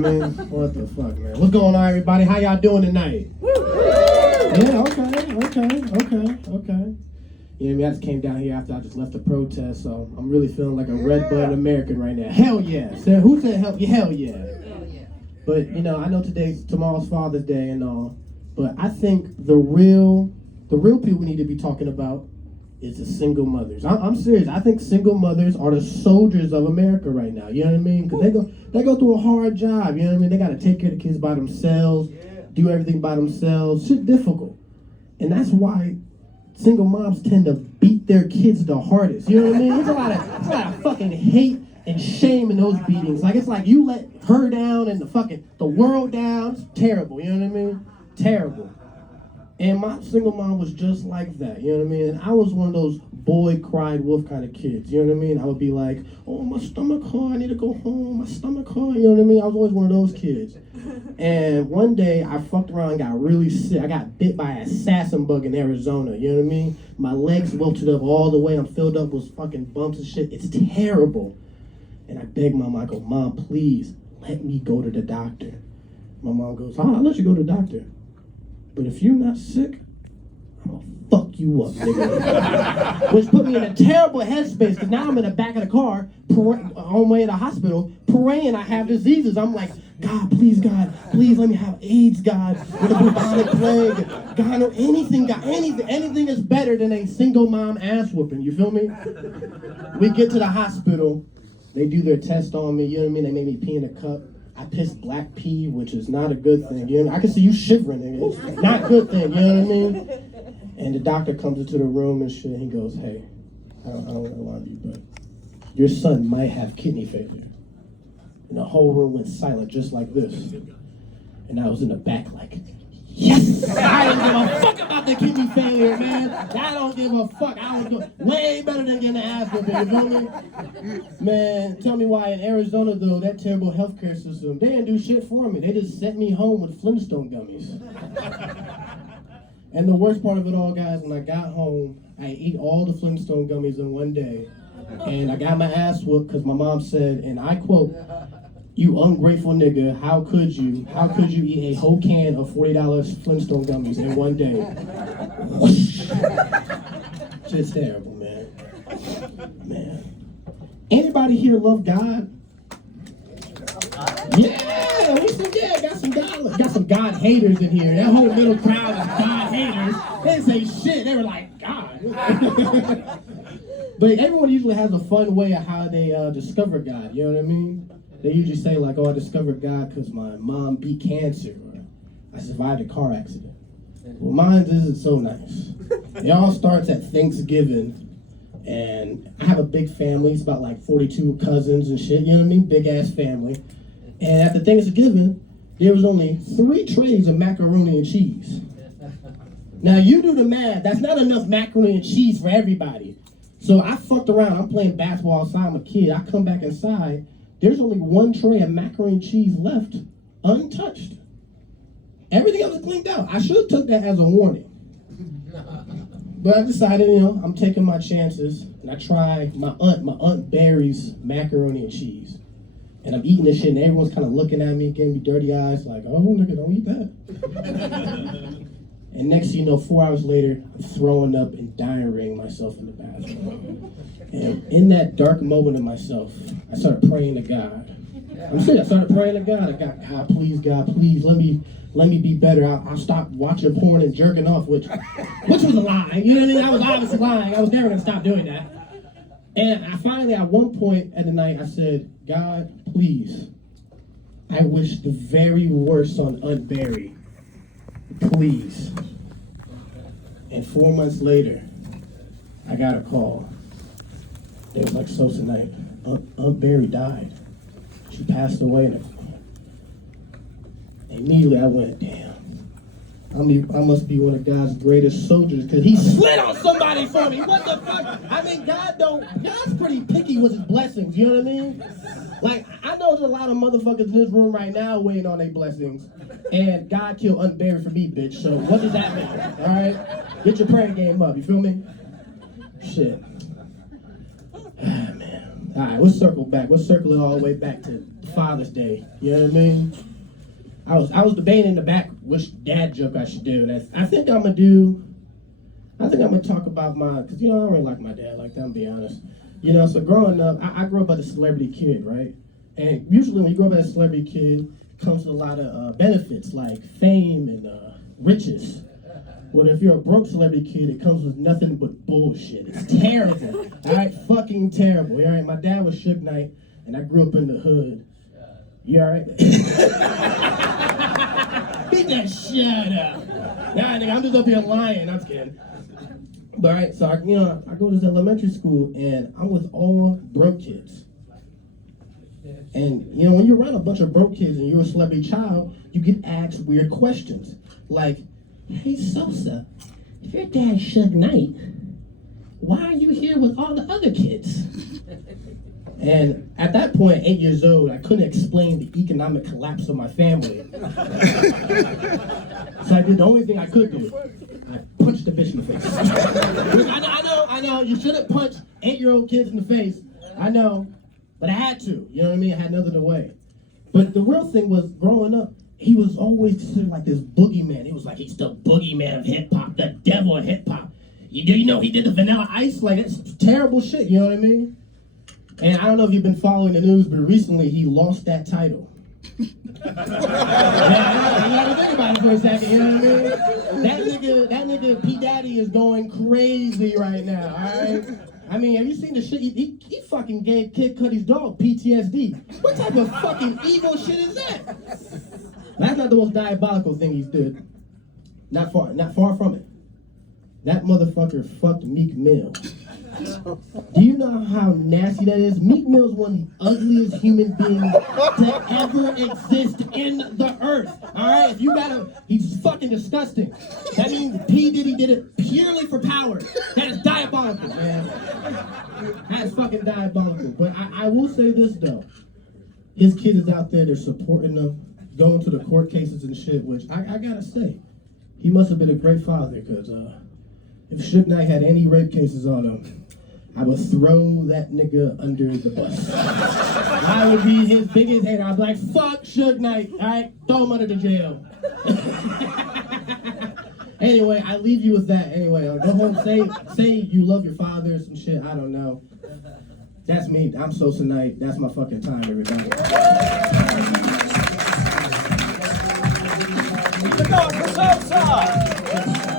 Man, what the fuck, man? What's going on, everybody? How y'all doing tonight? Yeah, okay. You know what I mean? I just came down here after I just left the protest, so I'm really feeling like a red-blooded American right now. Hell yeah. Who said hell yeah? Hell yeah. But, I know tomorrow's Father's Day and all, but I think the real people we need to be talking about is the single mothers. I'm serious. I think single mothers are the soldiers of America right now. You know what I mean? Because they go through a hard job. You know what I mean? They got to take care of the kids by themselves, do everything by themselves. Shit difficult. And that's why single moms tend to beat their kids the hardest. You know what I mean? There's a lot of fucking hate and shame in those beatings. Like, it's like you let her down and the world down. It's terrible. You know what I mean? Terrible. And my single mom was just like that, you know what I mean? And I was one of those boy cried wolf kind of kids, you know what I mean? I would be like, oh, my stomach hurt, I need to go home, my stomach hurt, you know what I mean? I was always one of those kids. And one day I fucked around and got really sick. I got bit by an assassin bug in Arizona, you know what I mean? My legs wilted up all the way, I'm filled up with fucking bumps and shit. It's terrible. And I begged my mom, I go, Mom, please, let me go to the doctor. My mom goes, I'll let you go to the doctor. But if you're not sick, I'm gonna fuck you up, nigga. Which put me in a terrible headspace, because now I'm in the back of the car, on my way to the hospital, praying I have diseases. I'm like, God, please, let me have AIDS, God, with a bubonic plague. God, or anything, God, anything is better than a single mom ass whooping, you feel me? We get to the hospital, they do their test on me, you know what I mean? They made me pee in a cup. I pissed black pee, which is not a good thing. You know what I mean? I can see you shivering. It's not a good thing, you know what I mean? And the doctor comes into the room and shit, and he goes, hey, I don't want to lie to you, but your son might have kidney failure. And the whole room went silent just like this. And I was in the back like, yes! I don't give a fuck about the kidney failure, man. I don't give a fuck. I was way better than getting the ass whooping, you feel me? Man, tell me why in Arizona, though, that terrible healthcare system, they didn't do shit for me. They just sent me home with Flintstone gummies. And the worst part of it all, guys, when I got home, I ate all the Flintstone gummies in one day. And I got my ass whooped because my mom said, and I quote, "You ungrateful nigga, how could you eat a whole can of $40 Flintstone gummies in one day?" Shit's terrible, man. Anybody here love God? Yeah, got some God haters in here. That whole middle crowd is God haters. They didn't say shit, they were like, God. But everyone usually has a fun way of how they discover God, you know what I mean? They usually say like, oh, I discovered God because my mom beat cancer, or I survived a car accident. Well, mine isn't so nice. It all starts at Thanksgiving, and I have a big family. It's about like 42 cousins and shit, you know what I mean? Big ass family. And at the Thanksgiving, there was only 3 trays of macaroni and cheese. Now you do the math, that's not enough macaroni and cheese for everybody. So I fucked around, I'm playing basketball outside, I'm a kid, I come back inside, there's only 1 tray of macaroni and cheese left, untouched. Everything else is cleaned out. I should have took that as a warning. But I decided, I'm taking my chances, and I tried my aunt Barry's macaroni and cheese. And I'm eating this shit, and everyone's kind of looking at me, giving me dirty eyes, like, oh, nigga, don't eat that. And next thing you know, 4 hours later, I'm throwing up and diarrheaing myself in the bathroom. And in that dark moment of myself, I started praying to God. I'm serious, I started praying to God. God, please, let me be better. I'll stop watching porn and jerking off, which was a lie. You know what I mean? I was obviously lying. I was never gonna stop doing that. And I finally, at one point at the night, I said, God, please, I wish the very worst on Aunt Barry. Please. And 4 months later, I got a call. It was like Sosa night. Aunt Barry died. She passed away. And immediately I went, damn. I must be one of God's greatest soldiers because he slid on somebody for me. What the fuck? I mean, God's pretty picky with his blessings, you know what I mean? Like, I know there's a lot of motherfuckers in this room right now waiting on their blessings. And God killed Aunt Barry for me, bitch. So what does that mean? All right? Get your prayer game up, you feel me? Shit. Ah, man. All right, let's circle back. Let's circle it all the way back to Father's Day. You know what I mean? I was debating in the back which dad joke I should do. And I think I'm gonna talk about because I don't really like my dad like that, I'm be honest. So growing up, I grew up as a celebrity kid, right? And usually when you grow up as a celebrity kid, it comes with a lot of benefits like fame and riches. Well, if you're a broke celebrity kid, it comes with nothing but bullshit. It's terrible. All right, fucking terrible. All right, my dad was Suge Knight, and I grew up in the hood. You all right? Beat that shit up. Nah, nigga, I'm just up here lying. I'm just kidding. But all right, so I go to this elementary school, and I'm with all broke kids. And when you're around a bunch of broke kids and you're a celebrity child, you get asked weird questions like, "Hey Sosa, if your dad's Suge Knight, why are you here with all the other kids?" And at that point, 8 years old, I couldn't explain the economic collapse of my family. So I did the only thing I could do. I punched the bitch in the face. I know, you shouldn't punch 8-year-old kids in the face. I know, but I had to. You know what I mean? I had nothing to way. But the real thing was, growing up, he was always considered like this boogeyman. He was like, he's the boogeyman of hip-hop, the devil of hip-hop. You know he did the Vanilla Ice? Like, that's terrible shit, you know what I mean? And I don't know if you've been following the news, but recently he lost that title. Yeah, I know, you gotta think about it for a second, you know what I mean? That nigga P. Daddy is going crazy right now, alright? I mean, have you seen the shit? He fucking gave Kid Cudi's dog PTSD. What type of fucking evil shit is that? That's not the most diabolical thing he's did. Not far from it. That motherfucker fucked Meek Mill. Do you know how nasty that is? Meek Mill's one of the ugliest human beings to ever exist in the earth. Alright? If you he's fucking disgusting. That means P. Diddy did it purely for power. That is diabolical, man. That is fucking diabolical. But I will say this though. His kid is out there, they're supporting him, going to the court cases and shit, which I gotta say, he must have been a great father, because if Suge Knight had any rape cases on him, I would throw that nigga under the bus. I would be his biggest hater. I'd be like, fuck Suge Knight, alright? Throw him under the jail. Anyway, I leave you with that. Anyway, go home, say you love your father or some shit, I don't know. That's me, I'm Sosa Knight. That's my fucking time, everybody. Sosa!